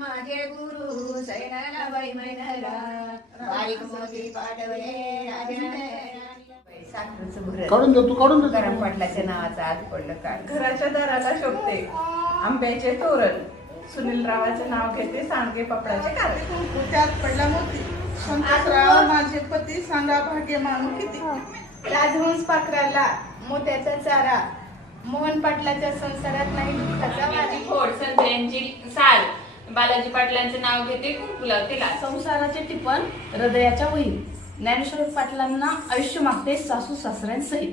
माझे गुरु सैनाला बाई मैनाला बारीक मोती पाठवले काढून दे तू, काढून दे. गरम पाटलाच्या नावाचं आज पडलं काढ. घराच्या दाराला शोभते आंब्याचे तोरण, सुनील रावाचे नाव घेते सांडगे पापडाचे कारण. त्यात पडला मोती संतोषराव माझे पती, सांगा भाग्य मानू किती. राजहंस पाखराला मोत्याचा चारा, मोहन पाटलाच्या संसारात नाही दुःखाचा वारा. खोड संत्र्यांची साल, बालाजी पाटलांचे नाव घेते कुंकूला तिला. संसाराचे टिपण हृदयाच्या वही, ज्ञानेश्वर पाटलांना आयुष्य मागते सासू सासऱ्यांसहित.